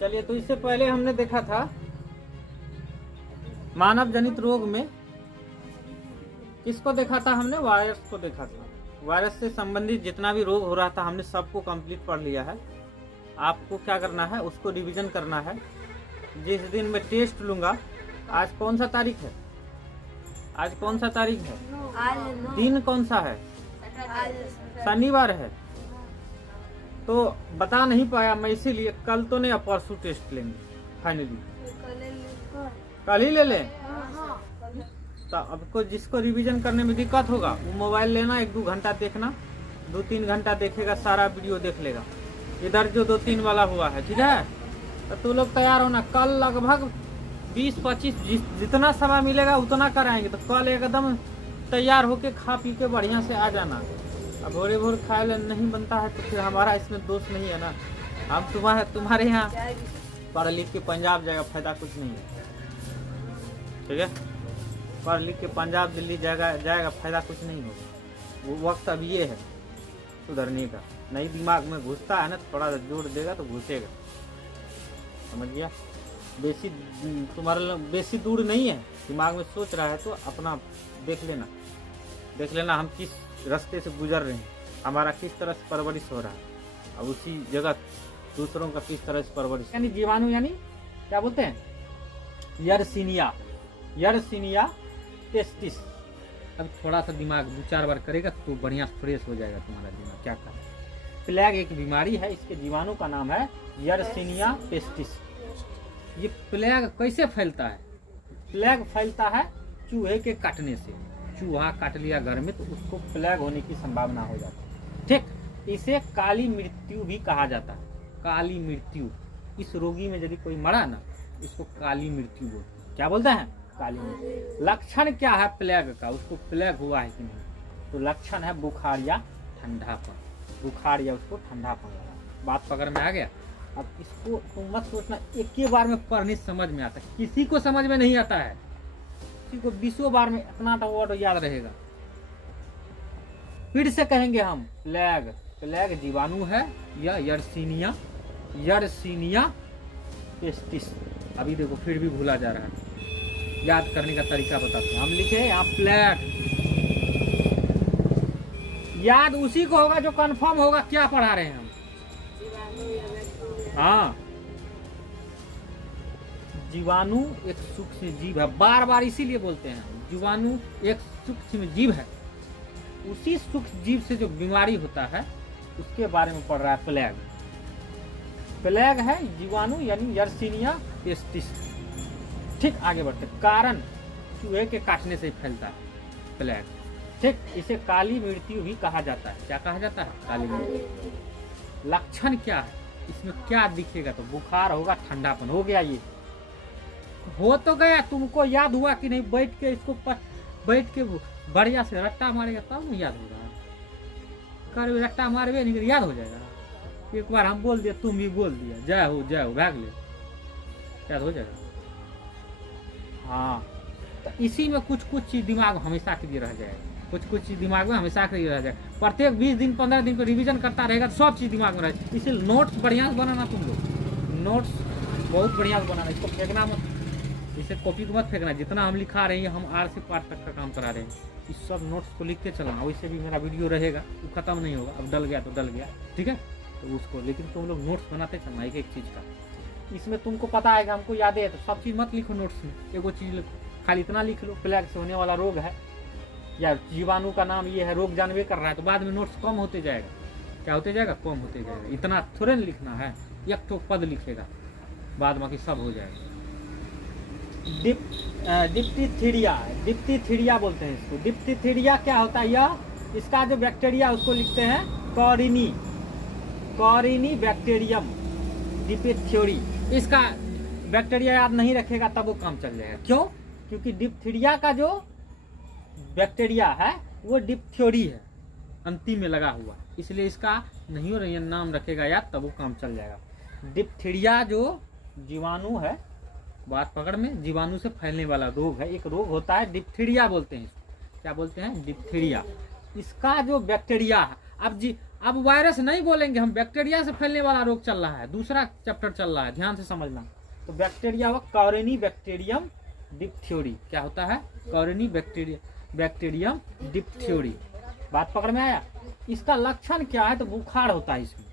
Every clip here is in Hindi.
चलिए, तो इससे पहले हमने देखा था मानव जनित रोग में किसको देखा था हमने, वायरस को देखा था। वायरस से संबंधित जितना भी रोग हो रहा था हमने सबको कंप्लीट पढ़ लिया है। आपको क्या करना है, उसको रिवीजन करना है। जिस दिन मैं टेस्ट लूंगा, आज कौन सा तारीख है, आज कौन सा तारीख है, दिन कौन सा है, शनिवार है। तो बता नहीं पाया मैं, इसीलिए कल तो नहीं, परसों टेस्ट लेंगे फाइनली। कल ही ले लें। तो अब को जिसको रिवीजन करने में दिक्कत होगा वो मोबाइल लेना, 1-2 घंटा देखना, 2-3 घंटा देखेगा, सारा वीडियो देख लेगा। इधर जो 2-3 वाला हुआ है, ठीक है। तो तू लोग तैयार होना, कल लगभग 20-25 जितना समय मिलेगा उतना कराएंगे। तो कल एकदम तैयार होके खा पी के बढ़िया से आ जाना। अब भोरे भोर खाए नहीं बनता है तो फिर हमारा इसमें दोष नहीं है ना। हम तुम्हारे यहाँ पढ़ लिख के पंजाब जाएगा, फायदा कुछ नहीं है, ठीक है। पढ़ लिख के पंजाब दिल्ली जाएगा फायदा कुछ नहीं होगा। वो वक्त अब ये है सुधरने का। नहीं दिमाग में घुसता है ना, थोड़ा जोर देगा तो घुसेगा, समझ गया। तुम्हारे बेसी दूर नहीं है, दिमाग में सोच रहा है तो अपना देख लेना हम किस रास्ते से गुजर रहे हैं, हमारा किस तरह से परवरिश हो रहा है, अब उसी जगह दूसरों का किस तरह से परवरिश। यानी जीवाणु, यानी क्या बोलते हैं, यर्सीनिया पेस्टिस। अब थोड़ा सा दिमाग 2-4 बार करेगा तो बढ़िया फ्रेश हो जाएगा तुम्हारा दिमाग। क्या करें, प्लेग एक बीमारी है, इसके जीवाणु का नाम है यर्सीनिया पेस्टिस। ये प्लेग कैसे फैलता है, प्लेग फैलता है चूहे के काटने से। चूहा काट लिया घर में तो उसको प्लेग होने की संभावना हो जाती है, ठीक। इसे काली मृत्यु भी कहा जाता है, काली मृत्यु। इस रोगी में यदि कोई मरा ना, इसको काली मृत्यु बोलते हैं। क्या बोलते हैं, काली मृत्यु। लक्षण क्या है प्लेग का, उसको प्लेग हुआ है कि नहीं, तो लक्षण है बुखार या ठंडापन, बुखार या उसको ठंडापन लगा। बात पकड़ में आ गया। अब इसको तुम मत सोचना एक ही बार में पढ़ने समझ में आता है, किसी को समझ में नहीं आता है, किसी को 20 बार में इतना तो वर्ड याद रहेगा। फिर से कहेंगे हम, प्लेग जीवाणु है या यर्सीनिया पेस्टिस। अभी देखो फिर भी भूला जा रहा है, याद करने का तरीका बताते हैं। हम लिखे यहाँ प्लेग, याद उसी को होगा जो कंफर्म होगा क्या पढ़ा रहे हैं हम। हाँ, जीवाणु एक सूक्ष्म जीव है, बार बार इसीलिए बोलते हैं जीवाणु एक सूक्ष्म जीव है। उसी सूक्ष्म जीव से जो बीमारी होता है उसके बारे में पढ़ रहा है प्लेग। प्लेग है जीवाणु यानी यर्सीनिया पेस्टिस, ठीक। आगे बढ़ते, कारण चूहे के काटने से फैलता है प्लेग, ठीक। इसे काली मृत्यु भी कहा जाता है। क्या कहा जाता है, काली मृत्यु। लक्षण क्या है, इसमें क्या दिखेगा, तो बुखार होगा, ठंडापन हो गया। ये हो तो गया, तुमको याद हुआ कि नहीं, बैठ के इसको बैठ के बढ़िया से रट्टा मारेगा तब नहीं याद होगा। कर रट्टा मारवे नहीं याद हो जाएगा। एक बार हम बोल दिया, तुम भी बोल दिया, जय हो भाग ले, याद हो जाएगा। हाँ, तो इसी में कुछ चीज दिमाग हमेशा के लिए रह जाएगा, कुछ चीज दिमाग में हमेशा के लिए रह जाएगा। प्रत्येक 20 दिन 15 दिन को रिवीजन करता रहेगा तो सब चीज दिमाग में रहेगा। इसलिए नोट्स बढ़िया से बनाना, तुम लोग नोट्स बहुत बढ़िया से बनाना, इसको फेंकना मत, इसे कॉपी को मत फेंकना। जितना हम लिखा रहे हैं, हम आर से पार्ट तक का काम करा रहे हैं, इस सब नोट्स को लिख के चलना। वैसे भी मेरा वीडियो रहेगा, वो खत्म नहीं होगा, अब डल गया तो डल गया, ठीक है। तो उसको लेकिन तुम लोग नोट्स बनाते चलना एक चीज का। इसमें तुमको पता है कि हमको याद है, तो सब चीज मत लिखो नोट्स में, एगो चीज खाली इतना लिख लो, प्लेग से होने वाला रोग है या जीवाणु का नाम ये है, रोग जानवे कर रहा है, तो बाद में नोट्स कम होते जाएगा। क्या होते जाएगा, कम होते जाएगा। इतना थोड़े न लिखना है, एक तो पद लिखेगा, बाद बाकी सब हो जाएगा। डिप्थीरिया बोलते हैं इसको। डिप्थीरिया क्या होता है, यह इसका जो बैक्टीरिया उसको लिखते हैं कॉरिनी बैक्टीरियम डिप्थीरी। इसका बैक्टीरिया याद नहीं रखेगा तब वो काम चल जाएगा। क्यों, क्योंकि डिप्थीरिया का जो बैक्टीरिया है वो डिप्थ्योरी है, अंतिम में लगा हुआ, इसलिए इसका नहीं हो रही नाम रखेगा याद, तब वो काम चल जाएगा। डिप्थीरिया जो जीवाणु है, बात पकड़ में, जीवाणु से फैलने वाला रोग है। एक रोग होता है डिप्थीरिया बोलते हैं इसको। क्या बोलते हैं, डिप्थीरिया। इसका जो बैक्टीरिया है, अब वायरस नहीं बोलेंगे हम, बैक्टीरिया से फैलने वाला रोग चल रहा है, दूसरा चैप्टर चल रहा है, ध्यान से समझना। तो बैक्टीरिया व कॉलोनी बैक्टीरियम डिप्थ्योरी, क्या होता है? Colony bacterium diphtheroid. बात पकड़ में आया? इसका लक्षण क्या है? तो बुखार होता है इसमें।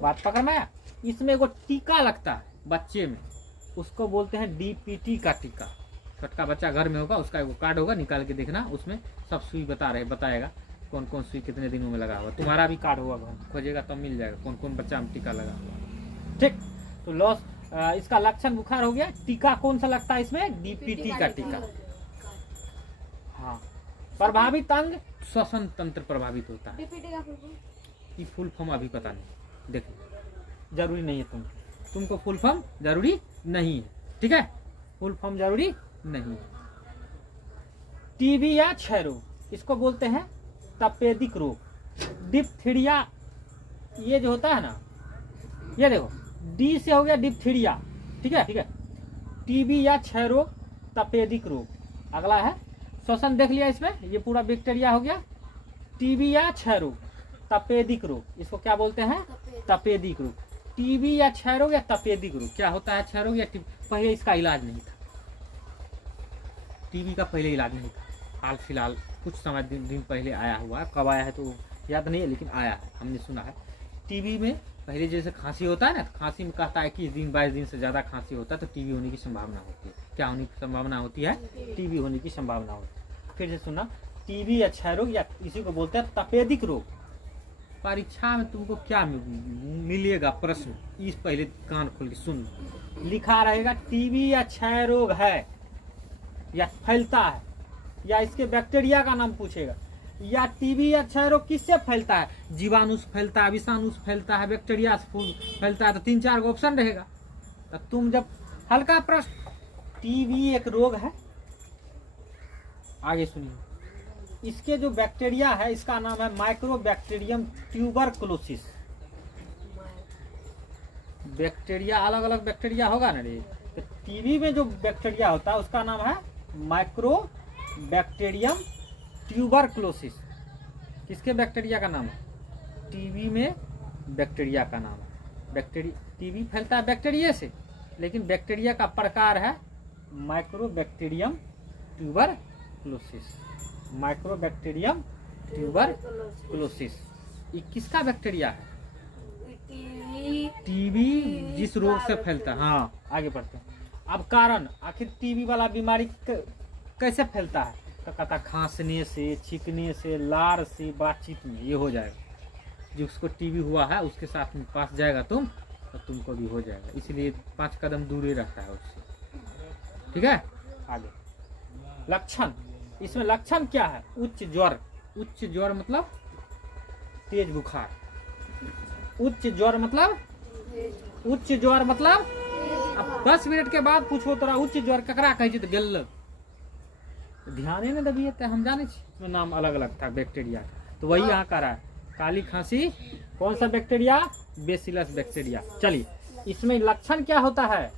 बात पकड़ में आया? इसमें एगो टीका लगता है बच्चे में, उसको बोलते हैं डीपीटी का टीका। छोटका बच्चा घर में होगा, उसका एगो कार्ड होगा, निकाल के देखना, उसमें सब सुई बताएगा कौन कौन सुई कितने दिनों में लगा हुआ। तुम्हारा भी कार्ड होगा, घर खोजेगा तो मिल जाएगा कौन कौन बच्चा में टीका लगा हुआ। ठीक, तो लॉस इसका लक्षण बुखार हो गया। टीका कौन सा लगता है इसमें? डीपीटी का टीका। हाँ, प्रभावित अंग श्वसन तंत्र प्रभावित होता है। ये फुल फॉर्म अभी पता नहीं, देखो जरूरी नहीं है, तुमको फुल फॉर्म जरूरी नहीं है, ठीक है? फुल फॉर्म जरूरी नहीं है। टीबी या क्षय रोग, इसको बोलते हैं तपेदिक रोग। डिप्थीरिया, ये जो होता है ना, ये देखो डी से हो गया डिप्थीरिया, ठीक है, ठीक है। टीबी या क्षय रोग, तपेदिक रोग। अगला है श्वसन, देख लिया इसमें, ये पूरा बैक्टीरिया हो गया। टीबी या क्षय रोग, तपेदिक रोग, इसको क्या बोलते हैं? तपेदिक रोग। टीबी या क्षय रोग या तपेदिक रोग, क्या होता है? क्षय रोग या पहले इसका इलाज नहीं था, टीबी का पहले इलाज नहीं था, हाल फिलहाल कुछ समय दिन पहले आया हुआ है। कब आया है तो याद नहीं है, लेकिन आया है, हमने सुना है। टीबी में पहले जैसे खांसी होता है ना, खांसी में कहता है कि 20 दिन 22 दिन से ज़्यादा खांसी होता है तो टीबी होने की संभावना होती है। क्या होने की संभावना होती है? टीबी होने की संभावना होती है। फिर से सुना, टीबी या क्षय रोग या इसी को बोलते हैं तपेदिक रोग। परीक्षा में तुमको क्या मिलेगा प्रश्न, इस पहले कान खोल के सुन, लिखा रहेगा टीबी या क्षय रोग है या फैलता है, या इसके बैक्टीरिया का नाम पूछेगा, या टीबी या क्षय रोग किससे फैलता है? जीवाणु से फैलता है, विषाणु से फैलता है, बैक्टीरिया से फैलता है, तो 3-4 का ऑप्शन रहेगा। तो तुम जब हल्का प्रश्न, टीबी एक रोग है, आगे सुनिए, इसके जो बैक्टीरिया है इसका नाम है माइक्रोबैक्टीरियम ट्यूबरकुलोसिस। बैक्टीरिया अलग अलग बैक्टीरिया होगा ना रे, तो टीबी में जो बैक्टीरिया होता है उसका नाम है माइक्रोबैक्टीरियम ट्यूबरकुलोसिस। किसके बैक्टीरिया का नाम है? टीबी में बैक्टीरिया का नाम है। टीबी फैलता है बैक्टीरिया से, लेकिन बैक्टीरिया का प्रकार है माइक्रोबैक्टीरियम ट्यूबरकुलोसिस। माइक्रोबैक्टीरियम ट्यूबरकुलोसिस, ये किसका बैक्टीरिया है? टीबी जिस रोग से फैलता है। हाँ, आगे बढ़ते हैं। अब कारण, आखिर टीबी वाला बीमारी कैसे फैलता है? तो कहता खांसने से, छींकने से, लार से, बातचीत में, ये हो जाएगा। जिसको टीबी हुआ है उसके साथ में पास जाएगा तुम, तो तुमको भी हो जाएगा, इसलिए 5 कदम दूर ही रहता है उससे, ठीक है? आगे लक्षण, इसमें लक्षण क्या है? उच्च ज्वर। उच्च ज्वर मतलब तेज बुखार। उच्च ज्वर मतलब अब 10 मिनट के बाद पूछो तोरा उच्च ज्वर ककरा कहे तो गेल, ध्यान नहीं दबिए, हम जाने इसमें नाम अलग अलग था बैक्टीरिया का, तो वही यहाँ कर रहा है। काली खांसी, कौन सा बैक्टीरिया? Bacillus bacteria. चलिए, इसमें लक्षण क्या होता है?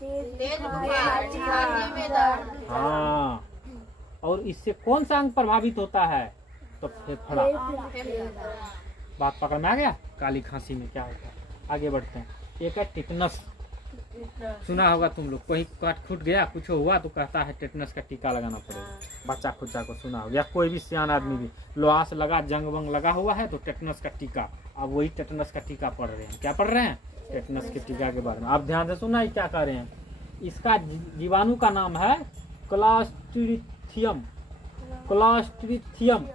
हाँ, और इससे कौन सा अंग प्रभावित होता है? तो फेफड़ा। बात पकड़ में आ गया? काली खांसी में क्या होता है? आगे बढ़ते हैं। एक है टेटनस, सुना होगा तुम लोग, कोई काट फूट गया, कुछ हुआ तो कहता है टेटनस का टीका लगाना पड़ेगा। बच्चा खुच्चा को सुना होगा, या कोई भी सियान आदमी भी, लोहा से लगा, जंग वंग लगा हुआ है तो टेटनस का टीका। अब वही टेटनस का टीका पढ़ रहे हैं। क्या पढ़ रहे हैं? टेटनस के टीका के बारे में। आप ध्यान से सुना, क्या कर रहे हैं? इसका जीवाणु का नाम है क्लॉस्ट्रिडियम। क्लॉस्ट्रिडियम,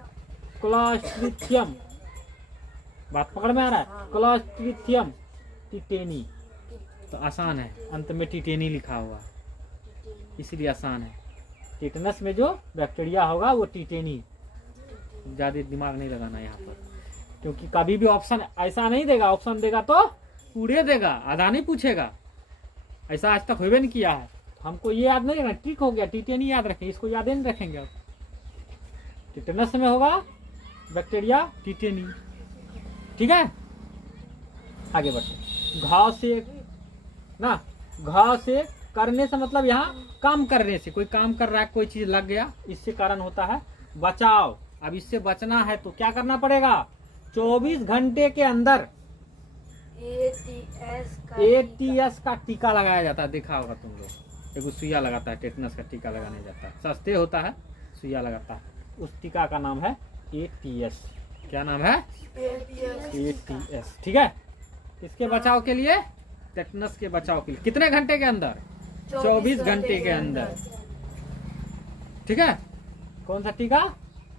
बात पकड़ में आ रहा है? क्लॉस्ट्रिडियम टिटेनी, तो आसान है, अंत में टिटेनी लिखा हुआ, इसलिए आसान है। टिटनस में जो बैक्टीरिया होगा वो टिटेनी। ज्यादा दिमाग नहीं लगाना यहाँ पर, क्योंकि कभी भी ऑप्शन ऐसा नहीं देगा, ऑप्शन देगा तो पूरे देगा, आधा नहीं पूछेगा। ऐसा आज तक हुए नहीं किया है। हमको ये याद नहीं रखना, ट्रिक हो गया, टिटेनी याद रखें, इसको याद नहीं रखेंगे आप। टिटनस में होगा बैक्टीरिया टिटेनी, ठीक है? आगे बढ़ते। घाव से ना, घाव से करने से मतलब यहाँ काम करने से, कोई काम कर रहा है, कोई चीज लग गया, इससे कारण होता है बचाव। अब इससे बचना है तो क्या करना पड़ेगा? 24 घंटे के अंदर ATS का टीका लगाया जाता है। देखा होगा तुम लोग, एक सुइया लगाता है, टेटनस का टीका लगाने जाता है, सस्ते होता है, सुइया लगाता है, उस टीका का नाम है ATS। क्या नाम है? ATS। ठीक है, किसके बचाव के लिए? टेटनस के बचाव के लिए। कितने घंटे के अंदर? 24 घंटे के अंदर। ठीक है, कौन सा टीका?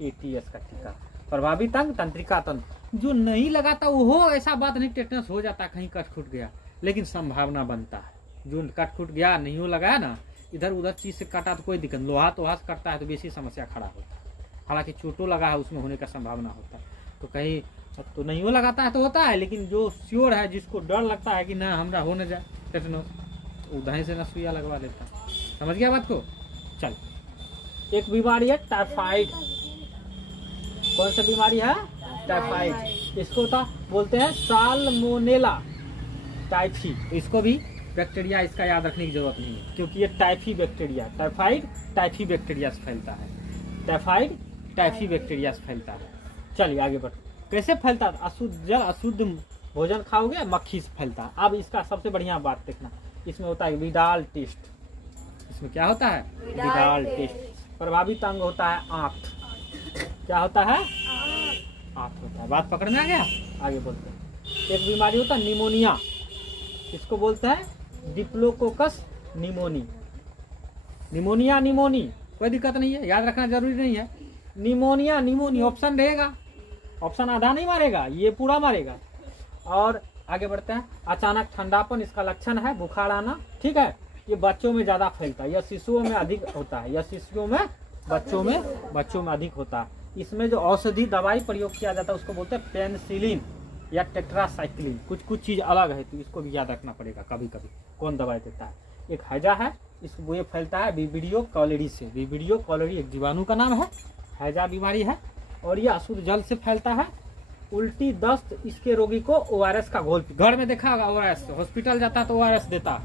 ATS का टीका। प्रभावित अंग तंत्रिका तंत्र। जो नहीं लगाता वो ऐसा बात नहीं, टेटनस हो जाता कहीं कट खुट गया, लेकिन संभावना बनता है। जो कट खुट गया नहीं हो लगाया ना, इधर उधर चीज से काटा तो कोई दिक्कत, लोहा तो हाथ करता है तो बेसी समस्या खड़ा होता है। हालांकि चोटों लगा है उसमें होने का संभावना होता है, तो कहीं तो नहीं हो लगाता है तो होता है, लेकिन जो श्योर है, जिसको डर लगता है कि ना हमरा हो न जाए टेटनस, उधर से ना सुइया लगवा लेता। समझ गया बात को? चल, एक बीमारी है टाइफाइड। कौन सा बीमारी है? टाइफाइड। इसको तो बोलते हैं साल्मोनेला टाइफी। इसको भी बैक्टीरिया, इसका याद रखने की जरूरत नहीं है, क्योंकि ये typhi bacteria, typhoid typhi bacteria से फैलता है। टाइफाइड टाइफी बैक्टीरिया से फैलता है। चलिए आगे बढ़ो। कैसे फैलता है? अशुद्ध जल, अशुद्ध भोजन खाओगे, मक्खी से फैलता है। अब इसका सबसे बढ़िया बात देखना, इसमें होता है विडाल टेस्ट। इसमें क्या होता है? Widal test. प्रभावित अंग होता है आंत। क्या होता है? आंत होता है। बात पकड़ में आ गया? आगे बोलते हैं। एक बीमारी होता है निमोनिया। इसको बोलते हैं डिप्लोकोकस निमोनी। निमोनिया, निमोनी, कोई दिक्कत नहीं है, याद रखना जरूरी नहीं है। निमोनिया, निमोनी ऑप्शन रहेगा, ऑप्शन आधा नहीं मारेगा, ये पूरा मारेगा। और आगे बढ़ते हैं। अचानक ठंडापन इसका लक्षण है, बुखार आना। ठीक है, ये बच्चों में ज्यादा फैलता है, यह शिशुओं में अधिक होता है, यह शिशुओं में, बच्चों में अधिक होता है। इसमें जो औषधि दवाई प्रयोग किया जाता है उसको बोलते हैं पेनिसिलिन या टेट्रासाइक्लिन। कुछ चीज अलग है, तो इसको भी याद रखना पड़ेगा कभी कभी कौन दवाई देता है। एक हैजा है, इसको ये फैलता है विब्रियो कॉलेरी से। विब्रियो कॉलेरी एक जीवाणु का नाम है, हैजा बीमारी है, और ये अशुद्ध जल से फैलता है। उल्टी दस्त, इसके रोगी को ORS का घोल, घर में देखा होगा ORS, हॉस्पिटल जाता है तो ORS देता,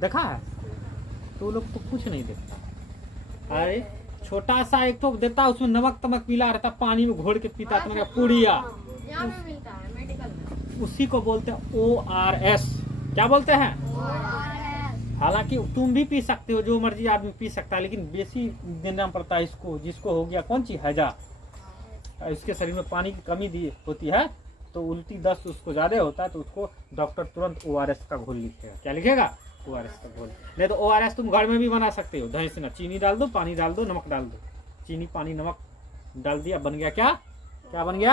देखा है? तो लोग तो कुछ नहीं देखता। अरे छोटा सा एक तो देता, उसमें नमक तमक मिला रहता, पानी में घोल के पीता, तुम्हारा पुड़िया, उसी को बोलते हैं ORS। क्या बोलते हैं? हालांकि तुम भी पी सकते हो, जो मर्जी आदमी पी सकता है, लेकिन बेसी देना पड़ता है इसको, जिसको हो गया कौन सी हैजा, इसके शरीर में पानी की कमी होती है, तो उल्टी दस्त उसको ज्यादा होता है, तो उसको डॉक्टर तुरंत ORS का घोल लिखेगा। क्या लिखेगा? ORS का घोल। नहीं तो ORS तुम घर में भी बना सकते हो, दही से ना, चीनी डाल दो, पानी डाल दो, नमक डाल दो, चीनी पानी नमक डाल दिया, बन गया क्या? क्या बन गया?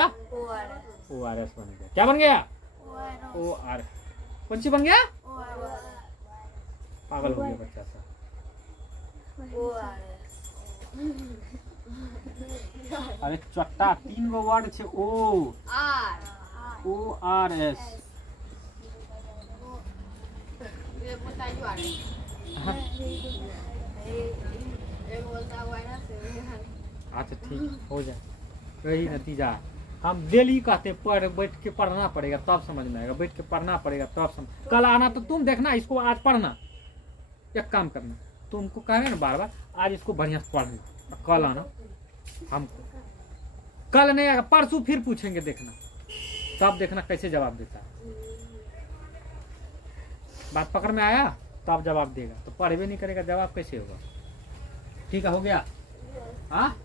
ORS बन गया। क्या बन गया? ORS। कौन सी बन गया? पागल हो गया बच्चा सा। अरे चट्टा, 3 गो वर्ड छे, ORS। अच्छा ठीक हो जाए, वही नतीजा है। हम डेली कहते हैं बैठ के पढ़ना पड़ेगा तब समझ में आएगा, बैठ के पढ़ना पड़ेगा तब समझ। कल आना तो तुम देखना, इसको आज पढ़ना। एक काम करना, तुमको कह रहे ना बार बार, आज इसको बढ़िया से पढ़ना, कल आना। हमको कल नहीं आएगा, परसों फिर पूछेंगे, देखना तब देखना कैसे जवाब देता है। बात पकड़ में आया? तब जवाब देगा, तो पढ़वे नहीं करेगा, जवाब कैसे होगा? ठीक है, हो गया? हाँ।